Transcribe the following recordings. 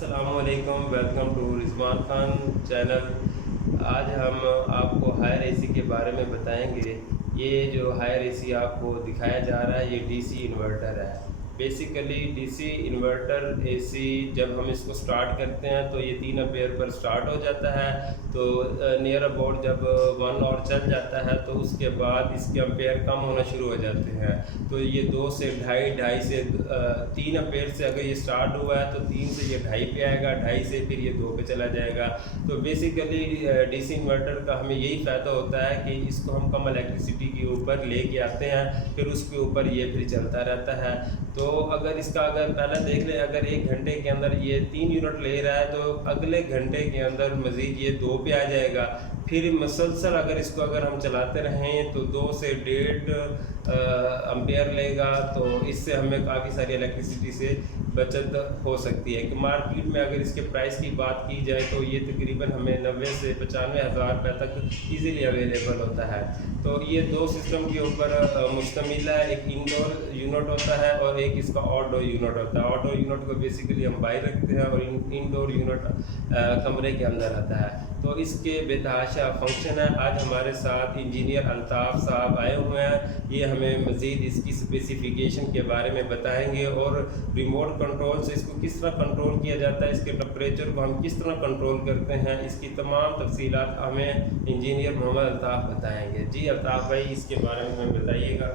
अस्सलामुअलैकुम, welcome to Rizwan Khan channel. आज हम आपको हायर एसी के बारे में बताएंगे। ये जो हायर एसी आपको दिखाया जा रहा है ये डीसी इन्वर्टर है। बेसिकली डीसी इन्वर्टर एसी जब हम इसको स्टार्ट करते हैं तो ये 3 एम्पेयर पर स्टार्ट हो जाता है। तो नियर अबाउट जब 1 आवर चल जाता है तो उसके बाद इसके एम्पेयर कम होना शुरू हो जाते हैं। तो ये 2 से ढाई से 3 एम्पेयर से अगर ये स्टार्ट हुआ है तो 3 से ये 2.5 पे आएगा, 2.5 से फिर ये 2 पे चला जाएगा। तो बेसिकली डीसी इन्वर्टर का हमें यही फ़ायदा होता है कि इसको हम कम इलेक्ट्रिसिटी के ऊपर लेके आते हैं, फिर उसके ऊपर ये फिर चलता रहता है। तो अगर पहले देख लें, अगर 1 घंटे के अंदर ये 3 यूनिट ले रहा है तो अगले घंटे के अंदर मज़ीद ये 2 पे आ जाएगा। फिर मसलसल अगर हम चलाते रहें तो 2 से 1.5 एम्पेयर लेगा। तो इससे हमें काफ़ी सारी इलेक्ट्रिसिटी से बचत हो सकती है। कि मार्केट में अगर इसके प्राइस की बात की जाए तो ये तकरीबन हमें 90 से 95 हज़ार रुपये तक ईज़िली अवेलेबल होता है। तो ये 2 सिस्टम के ऊपर मुश्तमिल है। एक इंडोर यूनिट होता है और एक इसका आउटडोर यूनिट होता है। आउटडोर यूनिट को बेसिकली हम बाहर रखते हैं और इंडोर यूनिट कमरे के अंदर आता है। तो इसके बेतहाशा फंक्शन है। आज हमारे साथ इंजीनियर अल्ताफ़ साहब आए हुए हैं। ये हमें मज़ीद इसकी स्पेसिफिकेशन के बारे में बताएंगे और रिमोट कंट्रोल से इसको किस तरह कंट्रोल किया जाता है, इसके टेम्परेचर को हम किस तरह कंट्रोल करते हैं, इसकी तमाम तफसीलात हमें इंजीनियर मोहम्मद अल्ताफ़ बताएंगे। जी अल्ताफ़ भाई, इसके बारे में हमें बताइएगा।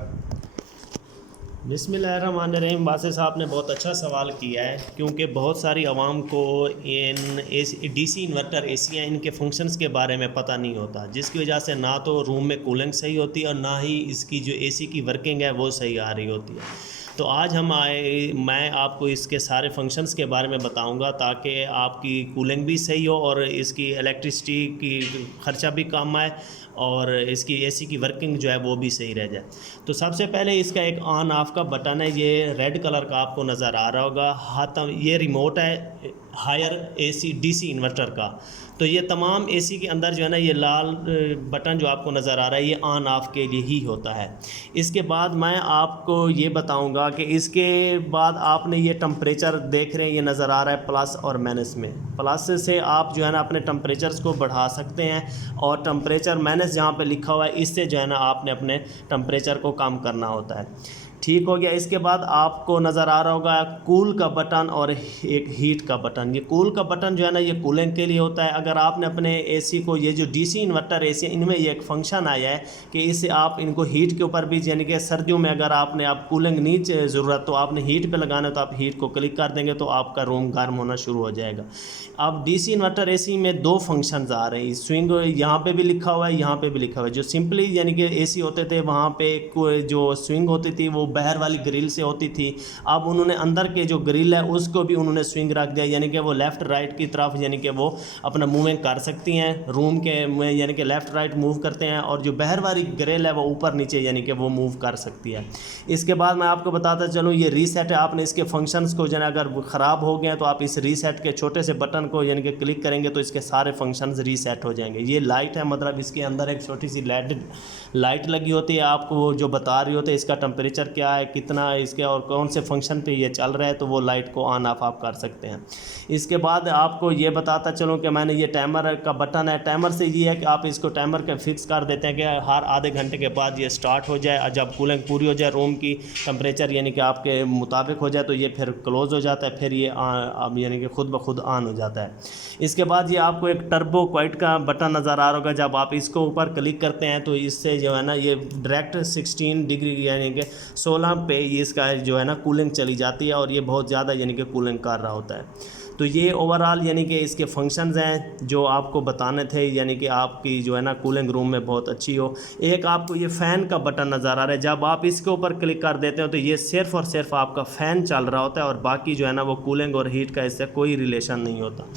बिस्मिल्लाहिर्रहमानिर्रहीम। वासिफ साहब ने बहुत अच्छा सवाल किया है, क्योंकि बहुत सारी आवाम को इन डीसी इन्वर्टर एसी हैं, इनके फंक्शंस के बारे में पता नहीं होता, जिसकी वजह से ना तो रूम में कूलिंग सही होती है और ना ही इसकी जो एसी की वर्किंग है वो सही आ रही होती है। तो आज मैं आपको इसके सारे फंक्शंस के बारे में बताऊंगा ताकि आपकी कूलिंग भी सही हो और इसकी इलेक्ट्रिसिटी की ख़र्चा भी कम आए और इसकी एसी की वर्किंग जो है वो भी सही रह जाए। तो सबसे पहले इसका एक ऑन ऑफ का बटन है, ये रेड कलर का आपको नज़र आ रहा होगा हाथ। ये रिमोट है हायर एसी डीसी इन्वर्टर का। तो ये तमाम एसी के अंदर जो है ना, ये लाल बटन जो आपको नज़र आ रहा है ये ऑन ऑफ के लिए ही होता है। इसके बाद मैं आपको ये बताऊंगा कि इसके बाद आपने ये टेम्परेचर देख रहे हैं, ये नज़र आ रहा है प्लस और माइनस में। प्लस से आप जो है ना अपने टेम्परेचर्स को बढ़ा सकते हैं और टेम्परेचर माइनस जहाँ पे लिखा हुआ है इससे जो है ना आपने अपने टेम्परेचर को कम करना होता है। ठीक हो गया। इसके बाद आपको नज़र आ रहा होगा कूल का बटन और एक हीट का बटन। ये कूल का बटन जो है ना ये कूलिंग के लिए होता है। अगर आपने अपने एसी को, ये जो डीसी इन्वर्टर एसी इनमें ये एक फंक्शन आया है कि इससे आप इनको हीट के ऊपर भी, यानी कि सर्दियों में अगर आपने कूलिंग नहीं ज़रूरत तो आपने हीट पे लगाना है तो आप हीट को क्लिक कर देंगे तो आपका रूम गर्म होना शुरू हो जाएगा। अब डीसी इन्वर्टर एसी में 2 फंक्शंस आ रहे हैं। स्विंग यहाँ पे भी लिखा हुआ है, यहाँ पे भी लिखा हुआ है। जो सिंपली यानी कि एसी होते थे वहाँ पे जो स्विंग होती थी वो बाहर वाली ग्रिल से होती थी। अब उन्होंने अंदर के जो ग्रिल है उसको भी उन्होंने स्विंग रख दिया, यानी कि वो लेफ़्ट राइट की तरफ यानी कि वो अपना मूविंग कर सकती हैं रूम के में, यानी कि लेफ़्ट राइट मूव करते हैं। और जो बाहर वाली ग्रिल है वो ऊपर नीचे यानी कि वो मूव कर सकती है। इसके बाद मैं आपको बताता चलूँ, ये रीसेट है। आपने इसके फंक्शंस को जो है अगर ख़राब हो गए तो आप इस रीसेट के छोटे से बटन को यानी कि क्लिक करेंगे तो इसके सारे फंक्शंस रीसेट हो जाएंगे। ये लाइट है, मतलब इसके अंदर एक छोटी सी लाइट लगी होती है, आपको जो बता रही होती है इसका टेम्परेचर क्या है, कितना इसके और कौन से फंक्शन पे ये चल रहा है, तो वो लाइट को ऑन ऑफ आप कर सकते हैं। इसके बाद आपको ये बताता चलूँ कि मैंने ये टाइमर का बटन है। टाइमर से ये है कि आप इसको टाइमर के फिक्स कर देते हैं कि हर आधे घंटे के बाद ये स्टार्ट हो जाए। जब कूलिंग पूरी हो जाए, रूम की टेम्परेचर यानी कि आपके मुताबिक हो जाए तो ये फिर क्लोज़ हो जाता है, फिर ये यानी कि खुद ब खुद ऑन हो जाता है। इसके बाद ये आपको एक टर्बो क्वाइट का बटन नज़र आ रहा होगा। जब आप इसको ऊपर क्लिक करते हैं तो इससे जो है ना ये डायरेक्ट 16 डिग्री यानी कि 16 पे इसका जो है ना कूलिंग चली जाती है और ये बहुत ज़्यादा यानी कि कूलिंग कर रहा होता है। तो ये ओवरऑल यानी कि इसके फंक्शंस हैं जो आपको बताने थे, यानी कि आपकी जो है ना कूलिंग रूम में बहुत अच्छी हो। एक आपको ये फ़ैन का बटन नज़र आ रहा है। जब आप इसके ऊपर क्लिक कर देते हो तो ये सिर्फ़ और सिर्फ आपका फ़ैन चल रहा होता है और बाकी जो है ना वो कूलिंग और हीट का इससे कोई रिलेशन नहीं होता।